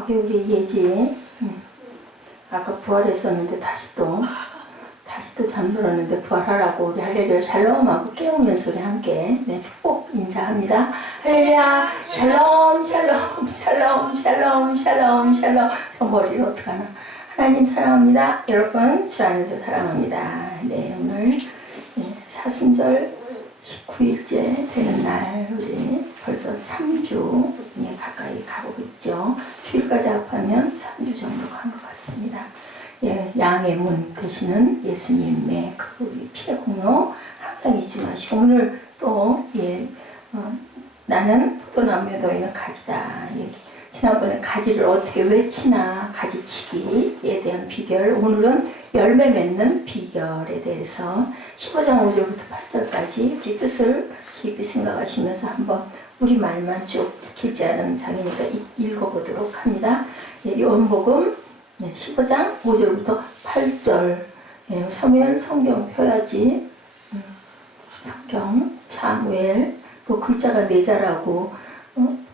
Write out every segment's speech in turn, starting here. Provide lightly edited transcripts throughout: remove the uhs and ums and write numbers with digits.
저기 우리 예지 아까 부활했었는데 다시 또 잠들었는데 부활하라고 우리 할렐루야 샬롬하고 깨우면서 우리 함께 축복 인사합니다. 할렐루야 샬롬 샬롬 샬롬 샬롬 샬롬 샬롬. 저 머리를 어떡하나. 하나님 사랑합니다. 여러분 주 안에서 사랑합니다. 네, 오늘 사순절 19일째 되는 날 우리 벌써 3주 가까이 가고 있죠. 주일까지 합하면 3주 정도 간 것 같습니다. 양의 문 되시는 예수님의 그 피의 공로 항상 잊지 마시고 오늘 또 나는 포도나무에 너희는 가지다. 지난번에 가지를 어떻게 외치나 가지치기에 대한 비결, 오늘은 열매 맺는 비결에 대해서 15장 5절부터 8절까지 우리 뜻을 깊이 생각하시면서 한번 우리 말만 쭉 길지 않은 장이니까 읽어보도록 합니다. 요한복음 15장 5절부터 8절. 사무엘 성경 펴야지. 성경 사무엘 또 글자가 네 자라고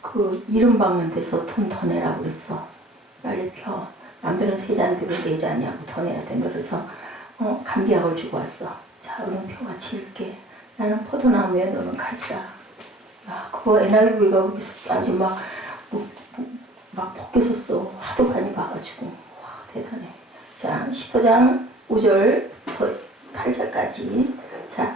그 이름 박는 데서 돈 더 내라고 그랬어. 빨리 펴. 남들은 세 자인데 왜 네 자냐고 더 내야 된다 그래서 감비약을 주고 왔어. 자, 얼른 펴 같이 읽게. 나는 포도나무에 너는 가지라. 야, 그거 NIV가 거기서 아주 막 벗겨졌어. 하도 많이 봐가지고. 와, 대단해. 자, 15장 5절부터 8절까지. 자,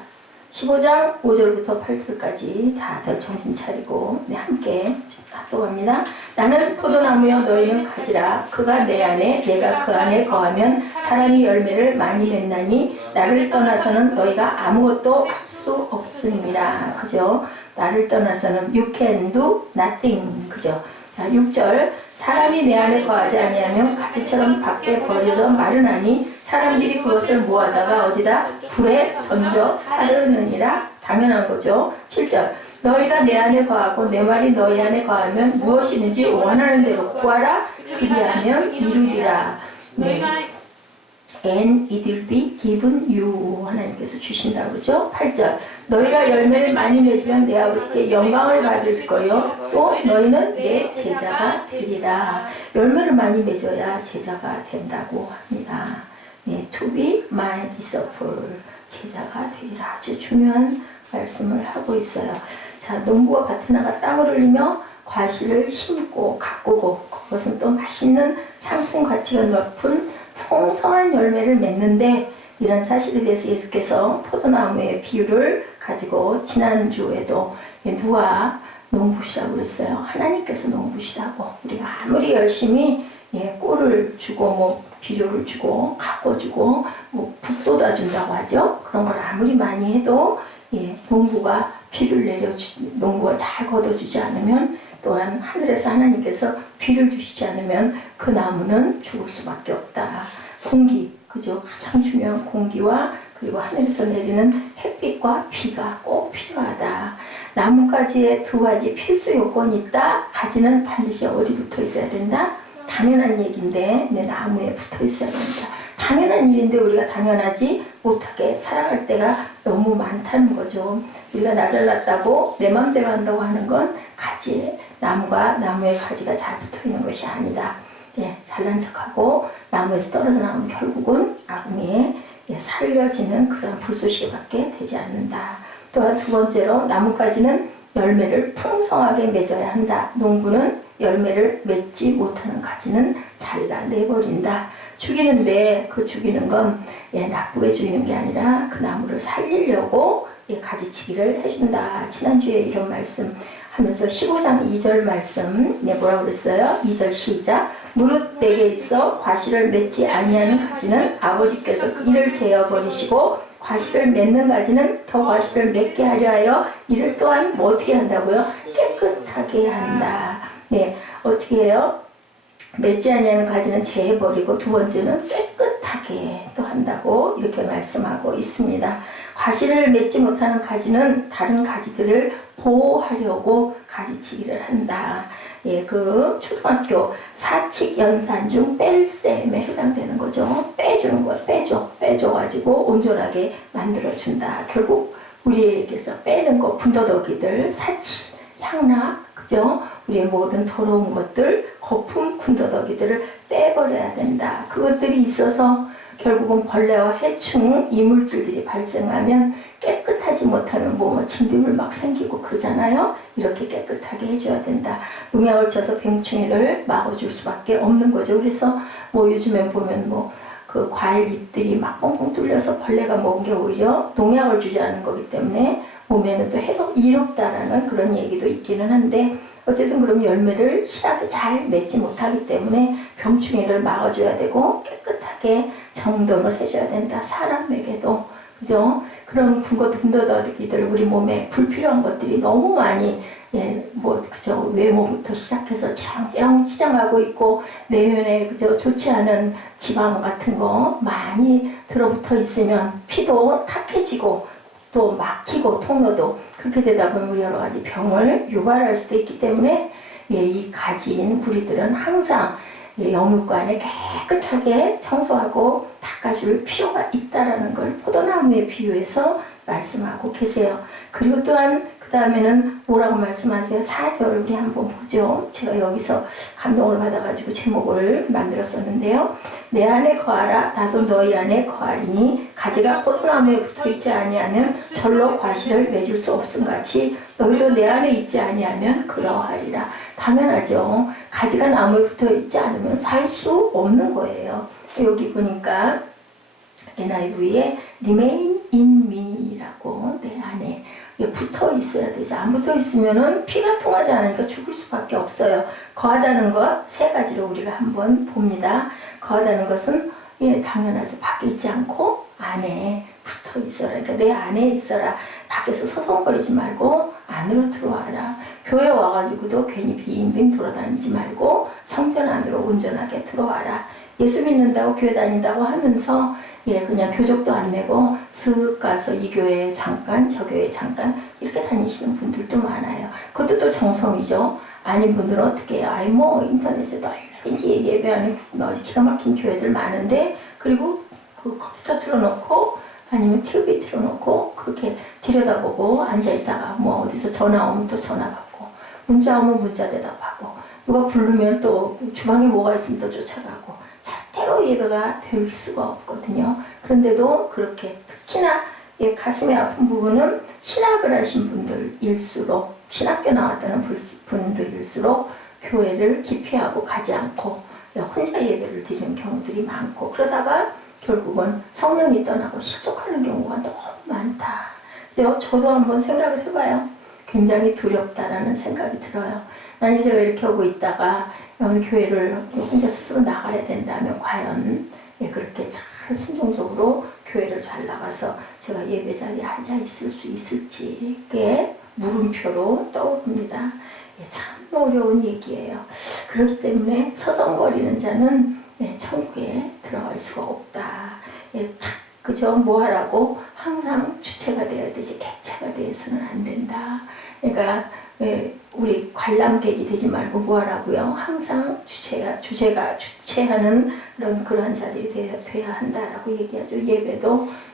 15장 5절부터 8절까지 다들 정신 차리고 함께 합독합니다. 나는 포도나무여 너희는 가지라. 그가 내 안에 내가 그 안에 거하면 사람이 열매를 많이 맺나니 나를 떠나서는 너희가 아무것도 할 수 없습니다. 그죠? 나를 떠나서는 you can do nothing. 그죠? 자, 6절 사람이 내 안에 거하지 아니하면 가지처럼 밖에 버려져 마르나니 사람들이 그것을 모아다가 어디다 불에 던져 사르느니라. 당연한 거죠. 7절 너희가 내 안에 거하고 내 말이 너희 안에 거하면 무엇이든지 원하는 대로 구하라. 그리하면 이루리라. 네. And it will be given you. 하나님께서 주신다고 그러죠. 8절 너희가 열매를 많이 맺으면 내 아버지께 영광을 받을 거요 또 너희는 내 제자가 되리라. 열매를 많이 맺어야 제자가 된다고 합니다. To be my disciple. 제자가 되리라. 아주 중요한 말씀을 하고 있어요. 자, 농부와 밭에 나가 땀을 흘리며 과실을 심고 가꾸고 그것은 또 맛있는 상품 가치가 높은 풍성한 열매를 맺는데 이런 사실에 대해서 예수께서 포도나무의 비유를 가지고 지난주에도 누가 농부시라고 그랬어요. 하나님께서 농부시라고. 우리가 아무리 열심히 꼴을 주고 비료를 주고 가꿔주고 북돋아 준다고 하죠. 그런 걸 아무리 많이 해도 농부가 비를 농부가 잘 걷어주지 않으면 또한 하늘에서 하나님께서 비를 주시지 않으면 그 나무는 죽을 수밖에 없다. 공기, 그죠? 가장 중요한 공기와 그리고 하늘에서 내리는 햇빛과 비가 꼭 필요하다. 나뭇가지에 두 가지 필수 요건이 있다. 가지는 반드시 어디 붙어 있어야 된다? 당연한 얘기인데 내 나무에 붙어 있어야 된다. 당연한 일인데 우리가 당연하지 못하게 살아갈 때가 너무 많다는 거죠. 우리가 나 잘났다고 내 마음대로 한다고 하는 건 가지에 나무에 가지가 잘 붙어 있는 것이 아니다. 잘난 척하고 나무에서 떨어져 나오면 결국은 아궁이에 살려지는 그런 불쏘시개밖에 되지 않는다. 또한 두 번째로 나뭇가지는 열매를 풍성하게 맺어야 한다. 농부는 열매를 맺지 못하는 가지는 잘라내버린다. 죽이는데 그 죽이는 건 나쁘게 죽이는 게 아니라 그 나무를 살리려고 가지치기를 해준다. 지난주에 이런 말씀 하면서 15장 2절 말씀 뭐라고 그랬어요? 2절 시작. 무릇 내게 있어 과실을 맺지 아니하는 가지는 아버지께서 이를 제어버리시고 과실을 맺는 가지는 더 과실을 맺게 하려 하여 이를 또한 어떻게 한다고요? 깨끗하게 한다. 어떻게 해요? 맺지 아니하는 가지는 제해버리고 두 번째는 깨끗하게 또 한다고 이렇게 말씀하고 있습니다. 과실을 맺지 못하는 가지는 다른 가지들을 보호하려고 가지치기를 한다. 그 초등학교 사칙 연산 중 뺄셈에 해당되는 거죠. 빼주는 거예요. 빼줘가지고 온전하게 만들어준다. 결국 우리에게서 빼는 거 분더더기들 사치, 향락, 그죠? 우리의 모든 더러운 것들, 거품, 군더더기들을 빼버려야 된다. 그것들이 있어서 결국은 벌레와 해충, 이물질들이 발생하면 깨끗하지 못하면 뭐 진딧물 막 생기고 그러잖아요. 이렇게 깨끗하게 해줘야 된다. 농약을 쳐서 병충해를 막아줄 수밖에 없는 거죠. 그래서 뭐 요즘에 보면 뭐 그 과일 잎들이 막 뻥뻥 뚫려서 벌레가 먹은 게 오히려 농약을 주지 않은 거기 때문에 몸에는 또 이롭다라는 그런 얘기도 있기는 한데, 어쨌든 그럼 열매를 실하게 잘 맺지 못하기 때문에 병충해를 막아줘야 되고 깨끗하게 정돈을 해줘야 된다. 사람에게도. 그죠? 그런 군더더기들, 우리 몸에 불필요한 것들이 너무 많이, 그죠? 외모부터 시작해서 찌렁찌렁 치장하고 있고, 내면에, 그죠? 좋지 않은 지방 같은 거 많이 들어붙어 있으면 피도 탁해지고, 또 막히고 통로도 그렇게 되다 보면 여러 가지 병을 유발할 수도 있기 때문에 이 가지인 구리들은 항상 영육관에 깨끗하게 청소하고 닦아줄 필요가 있다라는 걸 포도나무에 비유해서 말씀하고 계세요. 그리고 또한 그 다음에는 뭐라고 말씀하세요? 4절 우리 한번 보죠. 제가 여기서 감동을 받아가지고 제목을 만들었었는데요. 내 안에 거하라, 나도 너희 안에 거하리니 가지가 포도나무에 붙어있지 아니하면 절로 과실을 맺을 수 없음같이 너희도 내 안에 있지 아니하면 그러하리라. 당연하죠. 가지가 나무에 붙어있지 않으면 살 수 없는 거예요. 여기 보니까 NIV에 Remain in me라고, 내 안에 붙어 있어야 되죠. 안 붙어 있으면은 피가 통하지 않으니까 죽을 수밖에 없어요. 거하다는 것 세 가지로 우리가 한번 봅니다. 거하다는 것은 당연하죠. 밖에 있지 않고 안에 붙어 있어라. 그러니까 내 안에 있어라. 밖에서 서성거리지 말고 안으로 들어와라. 교회 와가지고도 괜히 빙빙 돌아다니지 말고 성전 안으로 온전하게 들어와라. 예수 믿는다고 교회 다닌다고 하면서 그냥 교적도 안 내고 슥 가서 이 교회에 잠깐 저 교회에 잠깐 이렇게 다니시는 분들도 많아요. 그것도 또 정성이죠. 아닌 분들은 어떻게 해요? 뭐 인터넷에도 얼마든지 예배하는 기가 막힌 교회들 많은데, 그리고 그 컴퓨터 틀어놓고 아니면 TV 틀어놓고 그렇게 들여다보고 앉아있다가 뭐 어디서 전화 오면 또 전화 받고, 문자 오면 문자 대답하고, 누가 부르면 또 주방에 뭐가 있으면 또 쫓아가고, 절대로 예배가 될 수가 없거든요. 그런데도 그렇게 특히나 가슴에 아픈 부분은 신학을 하신 분들일수록, 신학교 나왔다는 분들일수록 교회를 기피하고 가지 않고 혼자 예배를 드리는 경우들이 많고, 그러다가 결국은 성령이 떠나고 실족하는 경우가 너무 많다. 저도 한번 생각을 해봐요. 굉장히 두렵다라는 생각이 들어요. 만약에 제가 이렇게 하고 있다가 교회를 혼자 스스로 나가야 된다면 과연 그렇게 잘 순종적으로 교회를 잘 나가서 제가 예배 자리에 앉아 있을 수 있을지, 게 물음표로 떠오릅니다. 참 어려운 얘기예요. 그렇기 때문에 서성거리는 자는 천국에 들어갈 수가 없다. 그저 뭐 하라고? 항상 주체가 되어야 되지 객체가 되어서는 안 된다. 그러니까 우리 관람객이 되지 말고 뭐 하라고요? 항상 주체하는 그러한 자들이 돼야 한다라고 얘기하죠.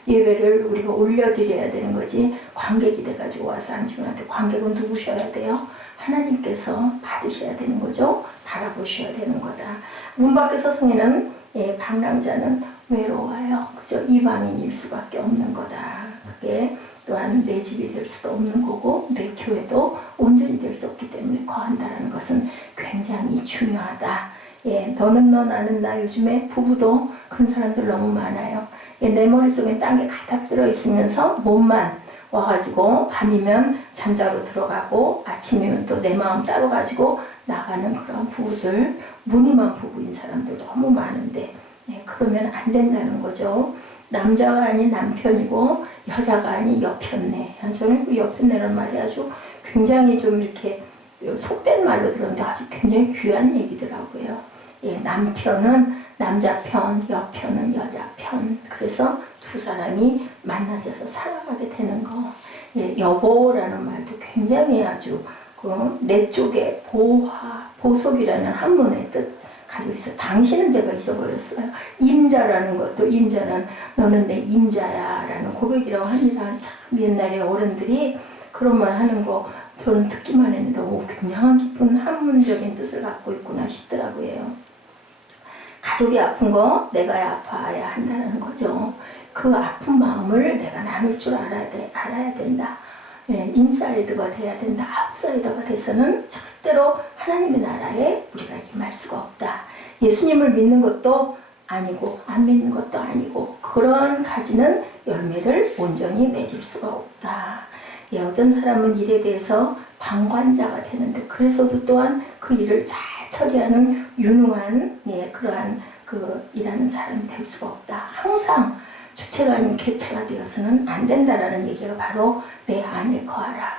예배를 우리가 올려드려야 되는 거지, 관객이 돼가지고 와서 앉으면 관객은 누구셔야 돼요? 하나님께서 받으셔야 되는 거죠. 바라보셔야 되는 거다. 문 밖에 서성이는 방랑자는 외로워요. 그죠? 이방인일 수밖에 없는 거다. 그게 또한 내 집이 될 수도 없는 거고, 내 교회도 온전히 될 수 없기 때문에 거한다라는 것은 굉장히 중요하다. 너는 너 나는 나. 요즘에 부부도 그런 사람들 너무 많아요. 내 머릿속에 딴 게 가득 들어있으면서 몸만 와가지고 밤이면 잠자러 들어가고 아침이면 또 내 마음 따로 가지고 나가는 그런 부부들, 무늬만 부부인 사람들 너무 많은데 그러면 안 된다는 거죠. 남자가 아닌 남편이고 여자가 아닌 여편네. 저는 그 여편네라는 말이 아주 굉장히 좀 이렇게 속된 말로 들었는데 아주 굉장히 귀한 얘기더라고요. 남편은 남자 편, 여편은 여자 편. 그래서 두 사람이 만나져서 살아가게 되는 거. 여보라는 말도 굉장히 아주 내 쪽에 보속이라는 한문의 뜻 가지고 있어요. 당신은 제가 잊어버렸어요. 임자라는 것도, 임자는 너는 내 임자야 라는 고백이라고 합니다. 참 옛날에 어른들이 그런 말 하는 거 저는 듣기만 했는데 굉장한 깊은 학문적인 뜻을 갖고 있구나 싶더라고요. 가족이 아픈 거 내가 아파야 한다는 거죠. 그 아픈 마음을 내가 나눌 줄 알아야 된다. 예, 인사이드가 돼야 된다. 아웃사이더가 돼서는 절대로 하나님의 나라에 우리가 임할 수가 없다. 예수님을 믿는 것도 아니고 안 믿는 것도 아니고 그런 가지는 열매를 온전히 맺을 수가 없다. 예, 어떤 사람은 일에 대해서 방관자가 되는데 그래서도 또한 그 일을 잘 처리하는 유능한 그러한 일하는 사람이 될 수가 없다. 항상 주체가 아닌 객체가 되어서는 안 된다라는 얘기가 바로 내 안에 거하라.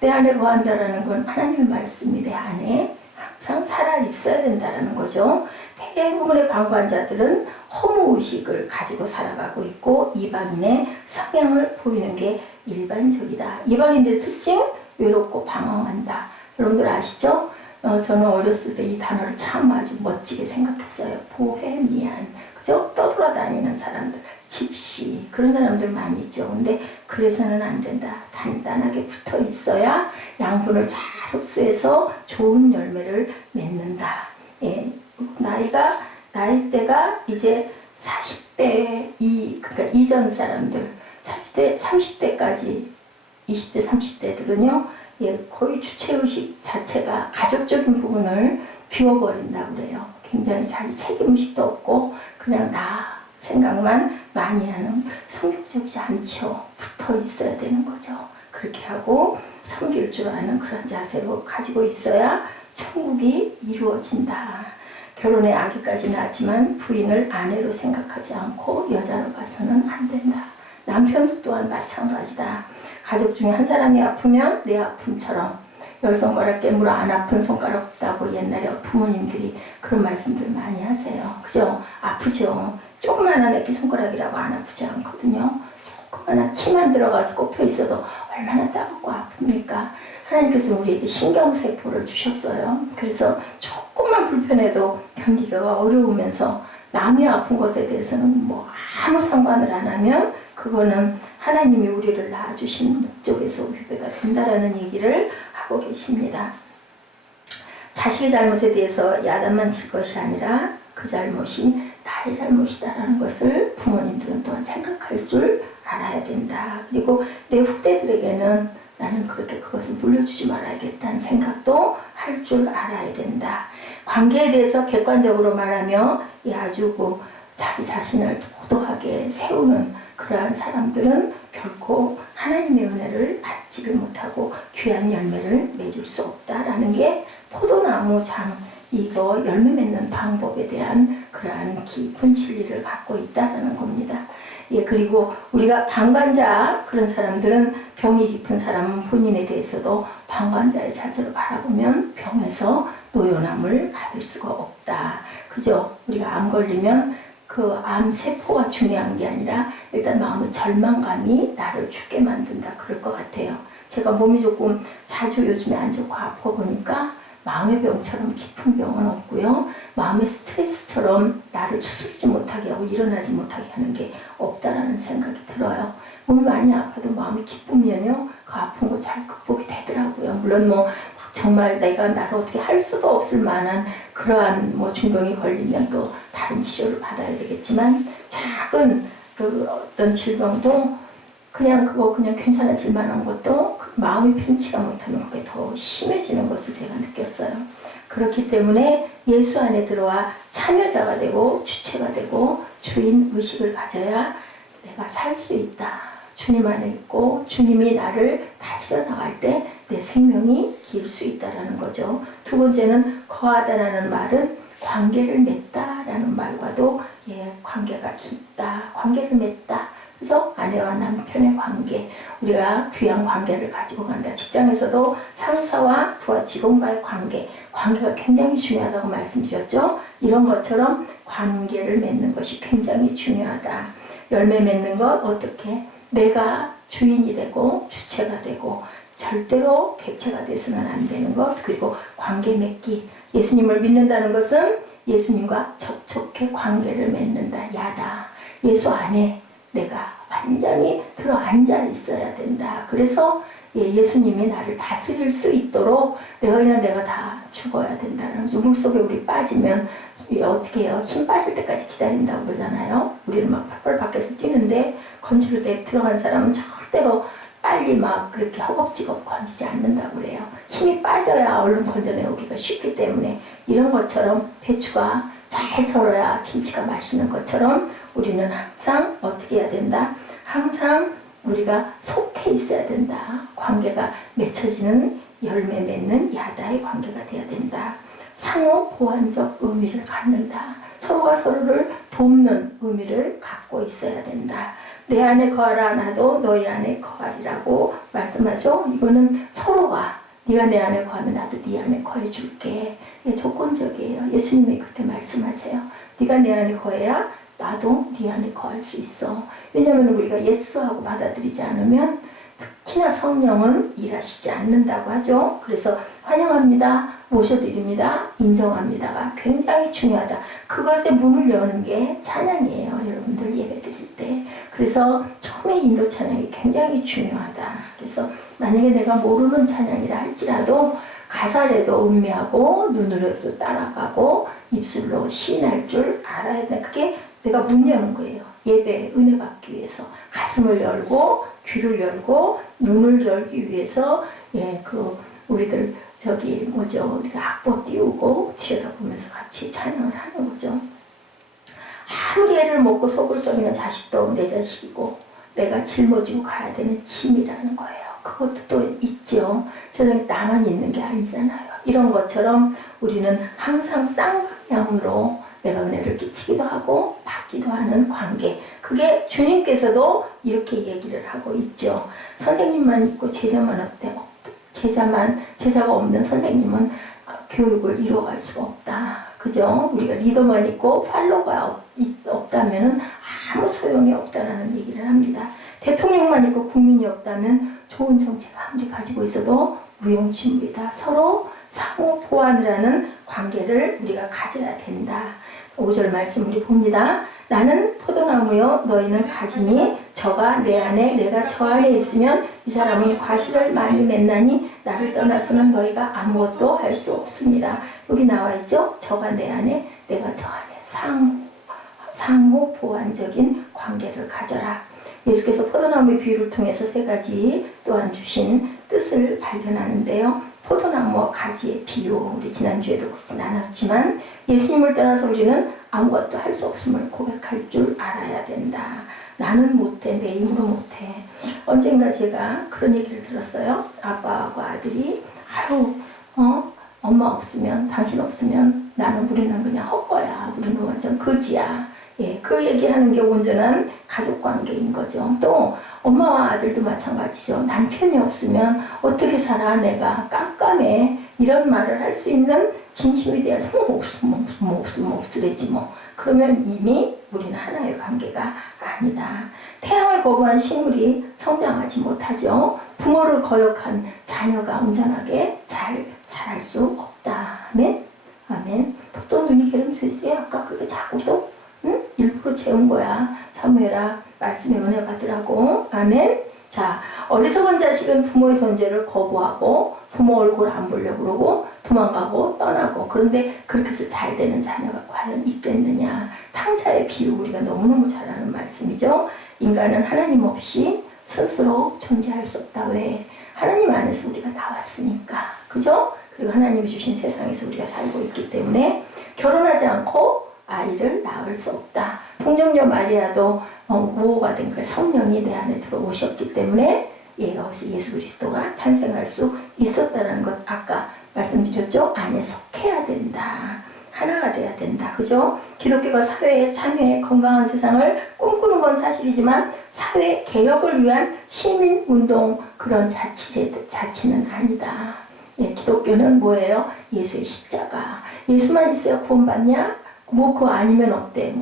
내 안에 거한다라는 건 하나님의 말씀이 내 안에 항상 살아 있어야 된다라는 거죠. 대부분의 방관자들은 허무의식을 가지고 살아가고 있고 이방인의 성향을 보이는 게 일반적이다. 이방인들의 특징, 외롭고 방황한다. 여러분들 아시죠? 저는 어렸을 때 이 단어를 참 아주 멋지게 생각했어요. 보헤미안, 그죠? 떠돌아다니는 사람들, 집시, 그런 사람들 많이 있죠. 근데 그래서는 안 된다. 단단하게 붙어 있어야 양분을 잘 흡수해서 좋은 열매를 맺는다. 예, 나이대가 이제 40대 그러니까 이전 사람들, 30대까지 20대, 30대들은요, 예, 거의 주체의식 자체가 가족적인 부분을 비워버린다고 그래요. 굉장히 자기 책임의식도 없고, 그냥 나 생각만 많이 하는, 성격적이지 않죠. 붙어 있어야 되는 거죠. 그렇게 하고 섬길 줄 아는 그런 자세로 가지고 있어야 천국이 이루어진다. 결혼에 아기까지 낳지만 부인을 아내로 생각하지 않고 여자로 봐서는 안 된다. 남편도 또한 마찬가지다. 가족 중에 한 사람이 아프면 내 아픔처럼 열 손가락 깨물어 안 아픈 손가락 없다고 옛날에 부모님들이 그런 말씀들 많이 하세요. 그죠? 아프죠? 조그마한 애기 손가락이라고 안 아프지 않거든요. 조그마한 키만 들어가서 꼽혀 있어도 얼마나 따갑고 아픕니까? 하나님께서 우리에게 신경세포를 주셨어요. 그래서 조금만 불편해도 견디기가 어려우면서 남이 아픈 것에 대해서는 뭐 아무 상관을 안 하면 그거는 하나님이 우리를 낳아주신 목적에서 위배가 된다라는 얘기를 하고 계십니다. 자식의 잘못에 대해서 야단만 칠 것이 아니라 그 잘못이 나의 잘못이다라는 것을 부모님들은 또한 생각할 줄 알아야 된다. 그리고 내 후대들에게는 나는 그렇게 그것을 물려주지 말아야겠다는 생각도 할 줄 알아야 된다. 관계에 대해서 객관적으로 말하며 아주 자기 자신을 도도하게 세우는 그러한 사람들은 결코 하나님의 은혜를 받지를 못하고 귀한 열매를 맺을 수 없다라는 게 포도나무 이거 열매 맺는 방법에 대한 그러한 깊은 진리를 갖고 있다라는 겁니다. 예, 그리고 우리가 방관자 그런 사람들은 병이 깊은 사람은 본인에 대해서도 방관자의 자세로 바라보면 병에서 노연함을 받을 수가 없다. 그죠? 우리가 암 걸리면 그 암 세포가 중요한 게 아니라 일단 마음의 절망감이 나를 죽게 만든다. 그럴 것 같아요. 제가 몸이 조금 자주 요즘에 안 좋고 아파 보니까 마음의 병처럼 깊은 병은 없고요. 마음의 스트레스처럼 나를 추스르지 못하게 하고 일어나지 못하게 하는 게 없다라는 생각이 들어요. 몸이 많이 아파도 마음이 기쁘면요. 그 아픈 거 잘 극복이 되더라고요. 물론 정말 내가 나를 어떻게 할 수도 없을 만한 그러한 중병이 걸리면 또 다른 치료를 받아야 되겠지만 작은 어떤 질병도 그냥 괜찮아질 만한 것도 마음이 편치가 못하면 그게 더 심해지는 것을 제가 느꼈어요. 그렇기 때문에 예수 안에 들어와 참여자가 되고 주체가 되고 주인 의식을 가져야 내가 살 수 있다. 주님 안에 있고 주님이 나를 다스려 나갈 때 내 생명이 길 수 있다라는 거죠. 두 번째는 거하다라는 말은 관계를 맺다라는 말과도 관계가 깊다. 관계를 맺다. 그죠? 아내와 남편의 관계, 우리가 귀한 관계를 가지고 간다. 직장에서도 상사와 부하 직원과의 관계가 굉장히 중요하다고 말씀드렸죠. 이런 것처럼 관계를 맺는 것이 굉장히 중요하다. 열매 맺는 것 어떻게? 내가 주인이 되고 주체가 되고 절대로 객체가 돼서는 안 되는 것. 그리고 관계 맺기. 예수님을 믿는다는 것은 예수님과 접촉해 관계를 맺는다. 야다. 예수 안에 내가 완전히 들어앉아 있어야 된다. 그래서 예수님이 나를 다스릴 수 있도록 내가 다 죽어야 된다는 거죠. 물속에 우리 빠지면 어떻게 해요? 힘 빠질 때까지 기다린다고 그러잖아요. 우리는 막 펄펄 밖에서 뛰는데 건조를 때 들어간 사람은 절대로 빨리 막 그렇게 허겁지겁 건지지 않는다고 그래요. 힘이 빠져야 얼른 건져내오기가 쉽기 때문에 이런 것처럼 배추가 잘 절어야 김치가 맛있는 것처럼 우리는 항상 어떻게 해야 된다? 항상 우리가 속해 있어야 된다. 관계가 맺혀지는 열매 맺는 야다의 관계가 돼야 된다. 상호 보완적 의미를 갖는다. 서로가 서로를 돕는 의미를 갖고 있어야 된다. 내 안에 거하라 나도 너희 안에 거하리라고 말씀하죠. 이거는 서로가 네가 내 안에 거하면 나도 네 안에 거해 줄게. 이게 조건적이에요. 예수님이 그렇게 말씀하세요. 네가 내 안에 거해야 나도 네 안에 거할 수 있어. 왜냐하면 우리가 예스하고 받아들이지 않으면 특히나 성령은 일하시지 않는다고 하죠. 그래서 환영합니다, 모셔드립니다, 인정합니다가 굉장히 중요하다. 그것에 문을 여는 게 찬양이에요. 여러분들 예배 드릴 때. 그래서 처음에 인도 찬양이 굉장히 중요하다. 그래서 만약에 내가 모르는 찬양이라 할지라도 가사라도 음미하고 눈으로도 따라가고 입술로 시인할 줄 알아야 돼. 그게 내가 문 여는 거예요. 예배 은혜 받기 위해서 가슴을 열고 귀를 열고 눈을 열기 위해서 우리들 우리가 악보 띄우고 들여다보면서 같이 찬양을 하는 거죠. 아무리 애를 먹고 속을 썩이는 자식도 내 자식이고 내가 짊어지고 가야 되는 짐이라는 거예요. 그것도 또 있죠. 세상에 나만 있는 게 아니잖아요. 이런 것처럼 우리는 항상 쌍방향으로 내가 은혜를 끼치기도 하고 받기도 하는 관계. 그게 주님께서도 이렇게 얘기를 하고 있죠. 선생님만 있고 제자만 없대. 제자가 없는 선생님은 교육을 이루어갈 수가 없다. 그죠? 우리가 리더만 있고 팔로가 없다면 아무 소용이 없다라는 얘기를 합니다. 대통령만 있고 국민이 없다면 좋은 정책 아무리 가지고 있어도 무용지물이다. 서로 상호 보완을 하는 관계를 우리가 가져야 된다. 5절 말씀 우리 봅니다. 나는 포도나무요 너희는 가지니 저가 내 안에 내가 저 안에 있으면 이 사람은 과실을 많이 맺나니 나를 떠나서는 너희가 아무것도 할 수 없습니다. 여기 나와 있죠. 저가 내 안에 내가 저 안에 상호 보완적인 관계를 가져라. 예수께서 포도나무의 비유를 통해서 3가지 또한 주신 뜻을 발견하는데요. 포도나무와 가지의 비유, 우리 지난주에도 나눴지만 예수님을 떠나서 우리는 아무것도 할 수 없음을 고백할 줄 알아야 된다. 나는 못해, 내 힘으로 못해. 언젠가 제가 그런 얘기를 들었어요. 아빠하고 아들이 엄마 없으면, 당신 없으면 우리는 그냥 헛거야. 우리는 완전 거지야. 그 얘기하는 게 온전한 가족관계인 거죠. 또 엄마와 아들도 마찬가지죠. 남편이 없으면 어떻게 살아? 내가 깜깜해. 이런 말을 할 수 있는 진심에 대해서 없으래지 뭐. 그러면 이미 우리는 하나의 관계가 아니다. 태양을 거부한 식물이 성장하지 못하죠. 부모를 거역한 자녀가 온전하게 잘 자랄 수 없다. 아멘? 아멘. 또 눈이 게으름스지? 아까 그렇게 자꾸도 일부러 재운 거야. 사무엘아, 말씀에 은혜 받으라고. 아멘. 자, 어리석은 자식은 부모의 존재를 거부하고 부모 얼굴 안 보려고 그러고 도망가고 떠나고. 그런데 그렇게 해서 잘 되는 자녀가 과연 있겠느냐. 탕자의 비유 우리가 너무너무 잘 아는 말씀이죠. 인간은 하나님 없이 스스로 존재할 수 없다. 왜? 하나님 안에서 우리가 나왔으니까. 그죠? 그리고 하나님이 주신 세상에서 우리가 살고 있기 때문에 결혼하지 않고 아이를 낳을 수 없다. 통정녀 마리아도 무호가 된 그 성령이 내 안에 들어오셨기 때문에 여기서 예수 그리스도가 탄생할 수 있었다는 것 아까 말씀드렸죠. 안에 속해야 된다. 하나가 돼야 된다. 그죠? 기독교가 사회에 참여해 건강한 세상을 꿈꾸는 건 사실이지만 사회 개혁을 위한 시민운동 그런 자치는 아니다. 기독교는 뭐예요? 예수의 십자가. 예수만 있어야 구원받냐? 그거 아니면 어때?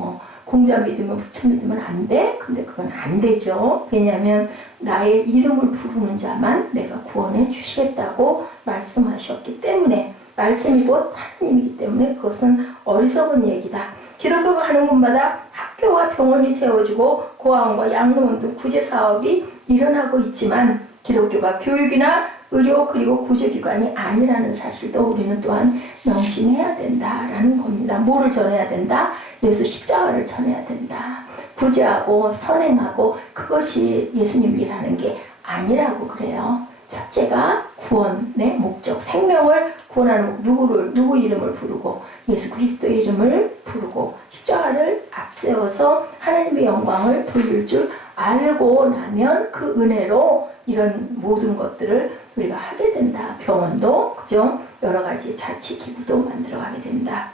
공자 믿으면 부처 믿으면 안 돼? 근데 그건 안 되죠. 왜냐하면 나의 이름을 부르는 자만 내가 구원해 주시겠다고 말씀하셨기 때문에 말씀이 곧 하나님이기 때문에 그것은 어리석은 얘기다. 기독교가 가는 곳마다 학교와 병원이 세워지고 고아원과 양로원 등 구제사업이 일어나고 있지만 기독교가 교육이나 의료 그리고 구제기관이 아니라는 사실도 우리는 또한 명심해야 된다라는 겁니다. 뭐를 전해야 된다? 예수 십자가를 전해야 된다. 구제하고 선행하고 그것이 예수님 일하는 게 아니라고 그래요. 첫째가 구원의 목적, 생명을 구원하는 누구 이름을 부르고 예수 그리스도의 이름을 부르고 십자가를 앞세워서 하나님의 영광을 돌릴 줄 알고 나면 그 은혜로 이런 모든 것들을 우리가 하게 된다. 병원도 그죠? 여러 가지 자치 기구도 만들어가게 된다.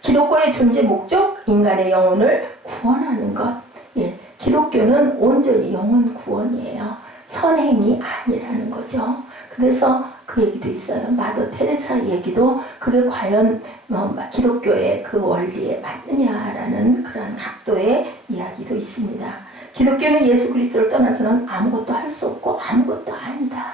기독교의 존재 목적, 인간의 영혼을 구원하는 것. 예, 기독교는 온전히 영혼 구원이에요. 선행이 아니라는 거죠. 그래서 그 얘기도 있어요. 마더 테레사 얘기도 그게 과연 기독교의 그 원리에 맞느냐라는 그런 각도의 이야기도 있습니다. 기독교는 예수 그리스도를 떠나서는 아무것도 할 수 없고 아무것도 아니다.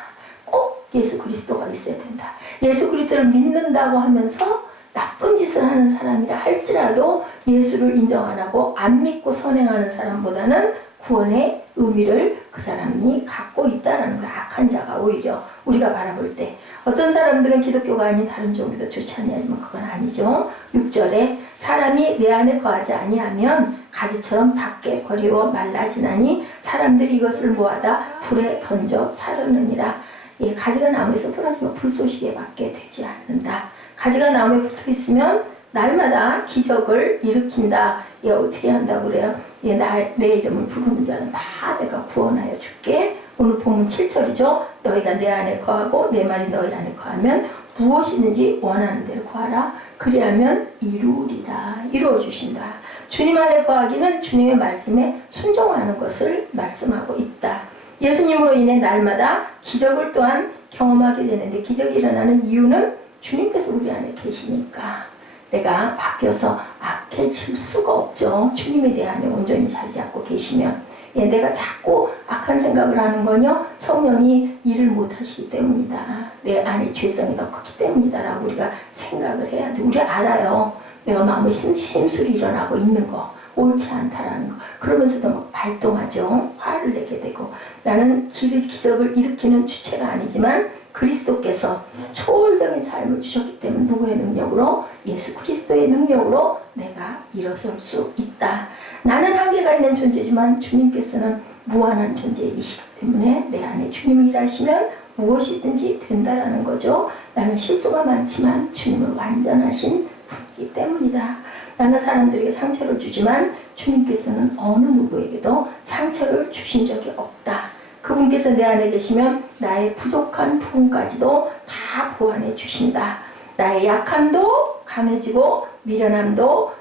꼭 예수 그리스도가 있어야 된다. 예수 그리스도를 믿는다고 하면서 나쁜 짓을 하는 사람이라 할지라도 예수를 인정 안 하고 안 믿고 선행하는 사람보다는 구원의 의미를 그 사람이 갖고 있다는 거야. 악한 자가 오히려 우리가 바라볼 때 어떤 사람들은 기독교가 아닌 다른 종교도 좋지 않냐지만 그건 아니죠. 6절에 사람이 내 안에 거하지 아니하면 가지처럼 밖에 버리고 말라지나니 사람들이 이것을 모아다 불에 던져 사르느니라. 예, 가지가 나무에서 떨어지면 불쏘시개 밖에 되지 않는다. 가지가 나무에 붙어 있으면 날마다 기적을 일으킨다. 예, 어떻게 한다고 그래요? 예, 내 이름을 부르는 자는 다 내가 구원하여 줄게. 오늘 본문 7절이죠. 너희가 내 안에 거하고 내 말이 너희 안에 거하면 무엇이든지 원하는 대로 구하라. 그리하면 이루리라. 이루어 주신다. 주님 안에 거하기는 주님의 말씀에 순종하는 것을 말씀하고 있다. 예수님으로 인해 날마다 기적을 또한 경험하게 되는데 기적이 일어나는 이유는 주님께서 우리 안에 계시니까. 내가 바뀌어서 악해질 수가 없죠. 주님이 내 안에 온전히 자리 잡고 계시면. 예, 내가 자꾸 악한 생각을 하는 건요, 성령이 일을 못하시기 때문이다. 내 안에 죄성이 더 크기 때문이다 라고 우리가 생각을 해야 돼. 우리 알아요. 내가 마음에 심술이 일어나고 있는 거, 옳지 않다라는 거. 그러면서도 막 발동하죠. 화를 내게 되고. 나는 기적을 일으키는 주체가 아니지만 그리스도께서 초월적인 삶을 주셨기 때문에 누구의 능력으로? 예수 그리스도의 능력으로 내가 일어설 수 있다. 나는 한계가 있는 존재지만 주님께서는 무한한 존재이시기 때문에 내 안에 주님이 일하시면 무엇이든지 된다라는 거죠. 나는 실수가 많지만 주님은 완전하신 분이기 때문이다. 나는 사람들에게 상처를 주지만 주님께서는 어느 누구에게도 상처를 주신 적이 없다. 그분께서 내 안에 계시면 나의 부족한 부분까지도 다 보완해 주신다. 나의 약함도 강해지고 미련함도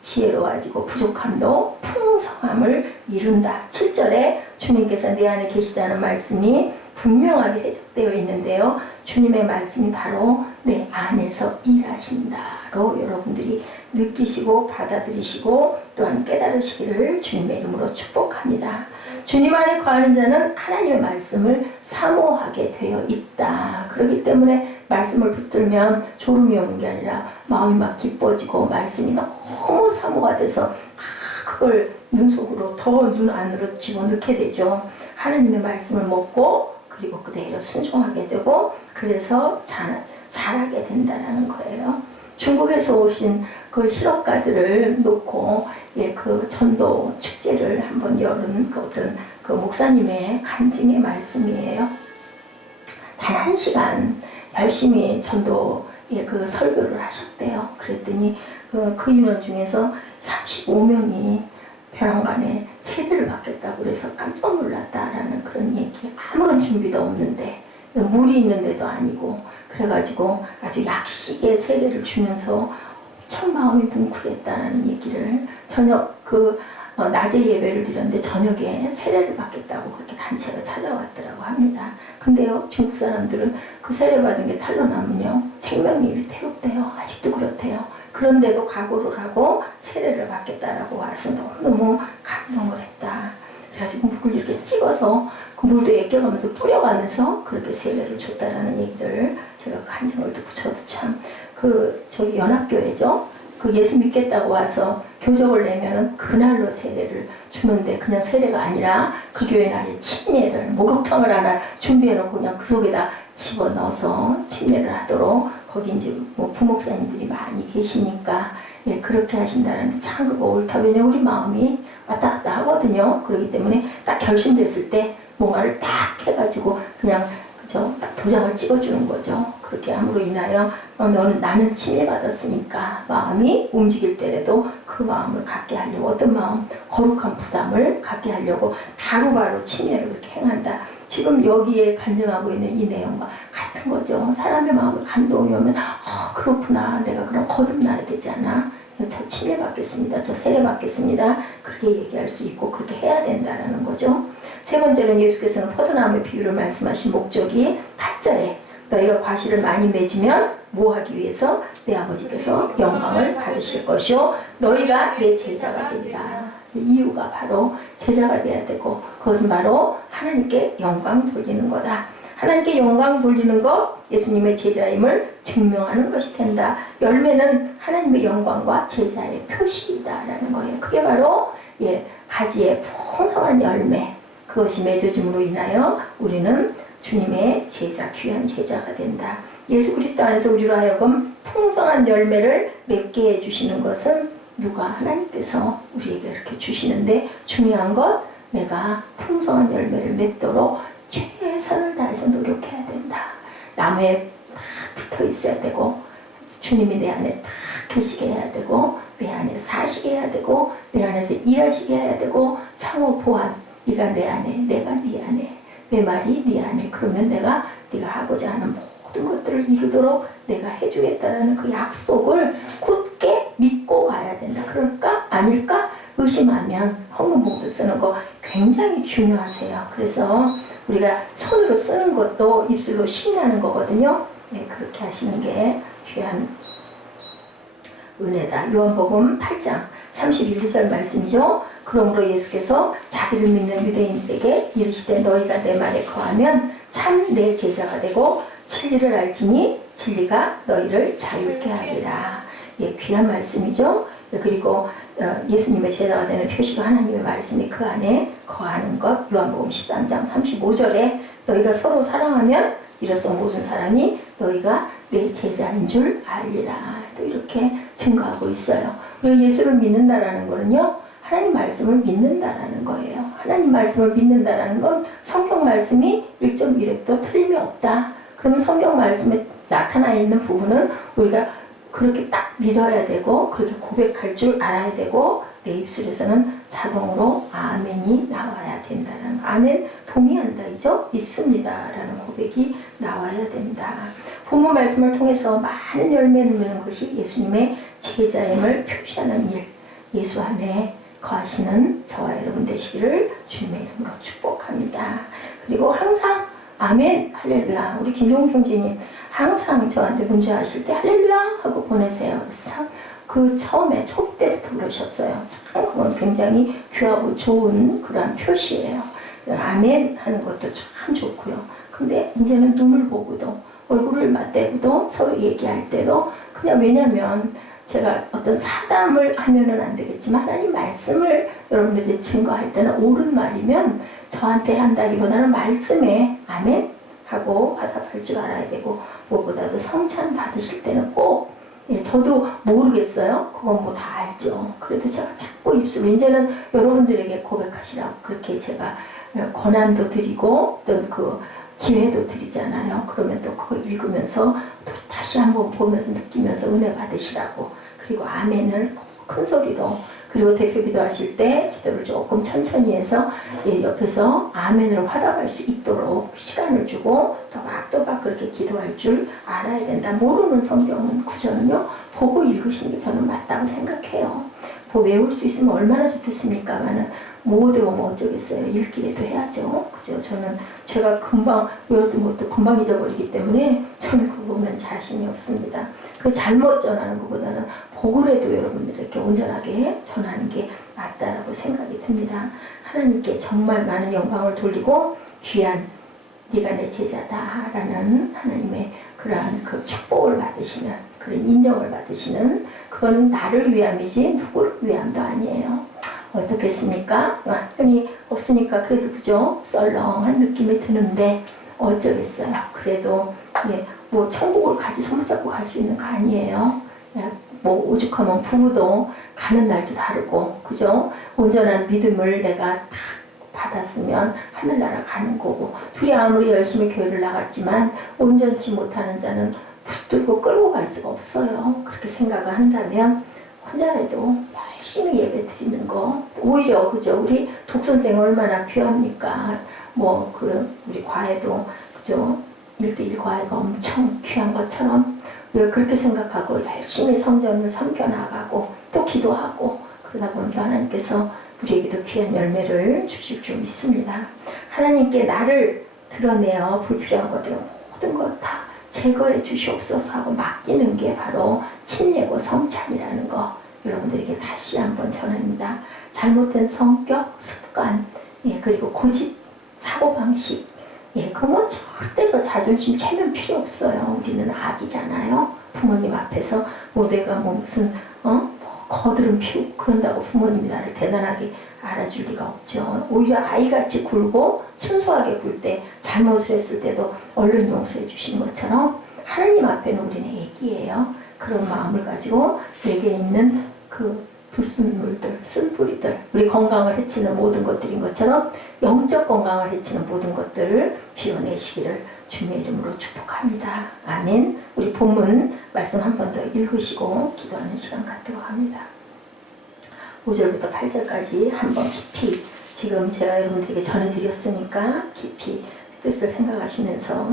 지혜로워지고 부족함도 풍성함을 이룬다. 7절에 주님께서 내 안에 계시다는 말씀이 분명하게 해석되어 있는데요. 주님의 말씀이 바로 내 안에서 일하신다로 여러분들이 느끼시고 받아들이시고 또한 깨달으시기를 주님의 이름으로 축복합니다. 주님 안에 거하는 자는 하나님의 말씀을 사모하게 되어 있다. 그렇기 때문에 말씀을 붙들면 졸음이 오는 게 아니라 마음이 막 기뻐지고 말씀이 너무 사모가 돼서 그걸 눈 속으로 더 눈 안으로 집어넣게 되죠. 하나님의 말씀을 먹고 그리고 그대로 순종하게 되고 그래서 잘하게 된다는 거예요. 중국에서 오신 그 실업가들을 놓고 그 전도 축제를 한번 열은 그 어떤 그 목사님의 간증의 말씀이에요. 단 1시간 열심히 전도의 그 설교를 하셨대요. 그랬더니 그 인원 중에서 35명이 벼랑간에 세례를 받겠다고 그래서 깜짝 놀랐다라는 그런 얘기. 아무런 준비도 없는데 물이 있는데도 아니고 그래가지고 아주 약식의 세례를 주면서 엄청 마음이 뭉클했다는 얘기를 저녁 낮에 예배를 드렸는데 저녁에 세례를 받겠다고 그렇게 단체가 찾아왔더라고 합니다. 근데요, 중국 사람들은 그 세례 받은 게 탄로나면요 생명이 위태롭대요. 아직도 그렇대요. 그런데도 각오를 하고 세례를 받겠다라고 와서 너무 감동을 했다. 그래가지고 물을 이렇게 찍어서 그 물도 애껴가면서 뿌려가면서 그렇게 세례를 줬다라는 얘기를 제가 간증을 듣고 저도 참 저기 연합교회죠. 그 예수 믿겠다고 와서 교적을 내면은 그날로 세례를 주는데 그냥 세례가 아니라 그 교회는 아예 침례를 목욕탕을 하나 준비해놓고 그냥 그 속에다 집어넣어서 침례를 하도록 거기 이제 뭐 부목사님들이 많이 계시니까 예, 그렇게 하신다는데 참 그거 옳다. 왜냐면 우리 마음이 왔다 갔다 하거든요. 그렇기 때문에 딱 결심됐을 때 뭔가를 딱 해가지고 그냥 그죠? 딱 도장을 찍어주는 거죠. 그렇게 함으로 인하여 너는 나는 침례받았으니까 마음이 움직일 때라도 그 마음을 갖게 하려고 어떤 마음? 거룩한 부담을 갖게 하려고 바로바로 침례를 그렇게 행한다. 지금 여기에 간증하고 있는 이 내용과 같은 거죠. 사람의 마음에 감동이 오면 그렇구나. 내가 그럼 거듭나야 되지 않아? 저 침례 받겠습니다. 저 세례 받겠습니다. 그렇게 얘기할 수 있고 그렇게 해야 된다는 거죠. 세 번째는 예수께서는 포도나무의 비유를 말씀하신 목적이 8절에 너희가 과실을 많이 맺으면 뭐하기 위해서 내 아버지께서 영광을 받으실 것이요 너희가 내 제자가 되리라. 이유가 바로 제자가 돼야 되고 그것은 바로 하나님께 영광 돌리는 거다. 하나님께 영광 돌리는 것, 예수님의 제자임을 증명하는 것이 된다. 열매는 하나님의 영광과 제자의 표시이다라는 거예요. 그게 바로 가지의 풍성한 열매, 그것이 맺어짐으로 인하여 우리는 주님의 제자, 귀한 제자가 된다. 예수 그리스도 안에서 우리로 하여금 풍성한 열매를 맺게 해주시는 것은 누가? 하나님께서 우리에게 이렇게 주시는데 중요한 것, 내가 풍성한 열매를 맺도록 최선을 다해서 노력해야 된다. 나무에 딱 붙어 있어야 되고 주님이 내 안에 딱 계시게 해야 되고 내 안에 사시게 해야 되고 내 안에서 일하시게 해야 되고 상호 보완, 네가 내 안에 내가 네 안에 내 말이 네 안에 그러면 내가 네가 하고자 하는 모든 것들을 이루도록 내가 해주겠다라는 그 약속을 굳게 믿고 가야 된다. 그럴까? 아닐까? 의심하면 헌금봉투 쓰는 거 굉장히 중요하세요. 그래서 우리가 손으로 쓰는 것도 입술로 신나는 거거든요. 네, 그렇게 하시는 게 귀한 은혜다. 요한복음 8장 31, 2절 말씀이죠. 그러므로 예수께서 자기를 믿는 유대인들에게 이르시되 너희가 내 말에 거하면 참 내 제자가 되고 진리를 알지니 진리가 너희를 자유케 하리라. 예, 귀한 말씀이죠. 그리고 예수님의 제자가 되는 표시가 하나님의 말씀이 그 안에 거하는 것. 요한복음 13장 35절에 너희가 서로 사랑하면 이로써 모든 사람이 너희가 내 제자인 줄 알리라. 또 이렇게 증거하고 있어요. 우리가 예수를 믿는다라는 거는요, 하나님 말씀을 믿는다라는 거예요. 하나님 말씀을 믿는다라는 건 성경 말씀이 1.1획도 틀림이 없다. 그러면 성경 말씀에 나타나 있는 부분은 우리가 그렇게 딱 믿어야 되고 그렇게 고백할 줄 알아야 되고 내 입술에서는 자동으로 아멘이 나와야 된다는 거. 아멘 동의한다 이죠? 있습니다라는 고백이 나와야 된다. 본문 말씀을 통해서 많은 열매를 맺는 것이 예수님의 제자임을 표시하는 일. 예수 안에 거하시는 저와 여러분 되시기를 주님의 이름으로 축복합니다. 그리고 항상 아멘 할렐루야. 우리 김종훈 형제님 항상 저한테 문자하실 때 할렐루야 하고 보내세요. 참 그 처음에 초기 때부터 그러셨어요. 참 그건 굉장히 귀하고 좋은 그런 표시예요. 아멘 하는 것도 참 좋고요. 근데 이제는 눈을 보고도 얼굴을 맞대고도 서로 얘기할 때도 그냥 왜냐면 제가 어떤 사담을 하면은 안 되겠지만 하나님 말씀을 여러분들이 증거할 때는 옳은 말이면 저한테 한다기보다는 말씀에 아멘 하고 화답할 줄 알아야 되고 무엇보다도 성찬 받으실 때는 꼭 저도 모르겠어요. 그건 뭐 다 알죠. 그래도 제가 자꾸 입술로 이제는 여러분들에게 고백하시라고 그렇게 제가 권한도 드리고 또 그 기회도 드리잖아요. 그러면 또 그거 읽으면서 또 다시 한번 보면서 느끼면서 은혜 받으시라고. 그리고 아멘을 큰 소리로. 그리고 대표 기도하실 때 기도를 조금 천천히 해서 옆에서 아멘으로 화답할 수 있도록 시간을 주고 또박또박 그렇게 기도할 줄 알아야 된다. 모르는 성경 구절은요 보고 읽으시는 게 저는 맞다고 생각해요. 뭐 외울 수 있으면 얼마나 좋겠습니까만은 못 외우면 어쩌겠어요. 읽기라도 해야죠. 그죠? 저는 제가 금방 외웠던 것도 금방 잊어버리기 때문에 저는 그거 보면 자신이 없습니다. 그 잘못 전하는 것보다는 보고라도 여러분들에게 온전하게 전하는 게 맞다라고 생각이 듭니다. 하나님께 정말 많은 영광을 돌리고 귀한 네가 내 제자다라는 하나님의 그러한 그 축복을 받으시는 그런 인정을 받으시는 그건 나를 위함이지 누구를 위함도 아니에요. 어떻겠습니까? 하나님이 없으니까 그래도 그죠? 썰렁한 느낌이 드는데 어쩌겠어요. 그래도 뭐 천국을 같이 손잡고 갈 수 있는 거 아니에요. 뭐 오죽하면 부부도 가는 날도 다르고 그죠? 온전한 믿음을 내가 딱 받았으면 하늘나라 가는 거고, 둘이 아무리 열심히 교회를 나갔지만 온전치 못하는 자는 붙들고 끌고 갈 수가 없어요. 그렇게 생각을 한다면 혼자라도 열심히 예배 드리는 거, 오히려 그죠? 우리 독선생 얼마나 귀합니까? 뭐 우리 과외도 그죠? 1:1 과외가 엄청 귀한 것처럼 우리가 그렇게 생각하고 열심히 성전을 섬겨나가고 또 기도하고 그러다 보면 하나님께서 우리에게도 귀한 열매를 주실 줄 믿습니다. 하나님께 나를 드러내어 불필요한 것들은 모든 것 다 제거해 주시옵소서 하고 맡기는 게 바로 침례고 성찬이라는 거 여러분들에게 다시 한번 전합니다. 잘못된 성격, 습관, 그리고 고집, 사고방식, 그거 절대로 자존심 채면 필요 없어요. 우리는 아기잖아요. 부모님 앞에서 뭐 내가 뭐 무슨 거드름 피우고 그런다고 부모님이 나를 대단하게 알아줄 리가 없죠. 오히려 아이같이 굴고 순수하게 굴 때 잘못을 했을 때도 얼른 용서해 주시는 것처럼 하나님 앞에는 우리는 애기예요. 그런 마음을 가지고 내게 있는 그 불순물들, 쓴뿌리들, 우리 건강을 해치는 모든 것들인 것처럼 영적 건강을 해치는 모든 것들을 비워내시기를 주님의 이름으로 축복합니다. 아멘. 우리 본문 말씀 한 번 더 읽으시고 기도하는 시간 갖도록 합니다. 5절부터 8절까지 한번 깊이 지금 제가 여러분들에게 전해드렸으니까 깊이 뜻을 생각하시면서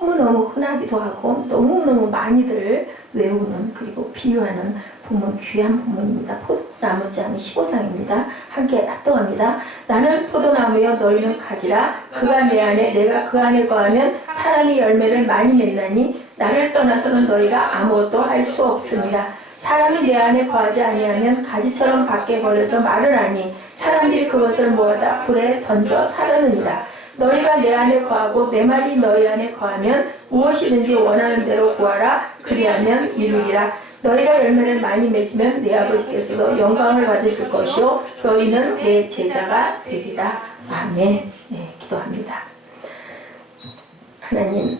너무너무 흔하기도 하고 너무너무 많이들 외우는 그리고 비유하는 본문, 귀한 본문입니다. 포도나무장이 15장입니다. 함께 합독합니다. 나는 포도나무여 너희는 가지라. 그가 내 안에 내가 그 안에 거하면 사람이 열매를 많이 맺나니 나를 떠나서는 너희가 아무것도 할 수 없으니라. 사람이 내 안에 거하지 아니하면 가지처럼 밖에 버려져 마르나니 사람들이 그것을 모아다 불에 던져 사르느니라. 너희가 내 안에 거하고 내 말이 너희 안에 거하면 무엇이든지 원하는 대로 구하라. 그리하면 이루리라. 너희가 열매를 많이 맺으면 내 아버지께서도 영광을 받으실 것이요 너희는 내 제자가 되리라. 아멘. 기도합니다. 하나님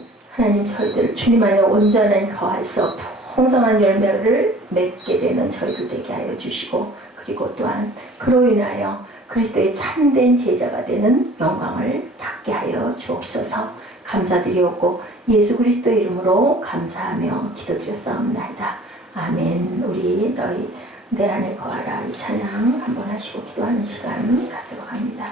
저희들 주님 안에 온전한 거하에서 풍성한 열매를 맺게 되는 저희들 되게 하여 주시고, 그리고 또한 그로 인하여 그리스도의 참된 제자가 되는 영광을 받게 하여 주옵소서. 감사드리옵고 예수 그리스도의 이름으로 감사하며 기도드렸사옵나이다. 아멘. 우리 너희 내 안에 거하라 이 찬양 한번 하시고 기도하는 시간 갖도록 합니다.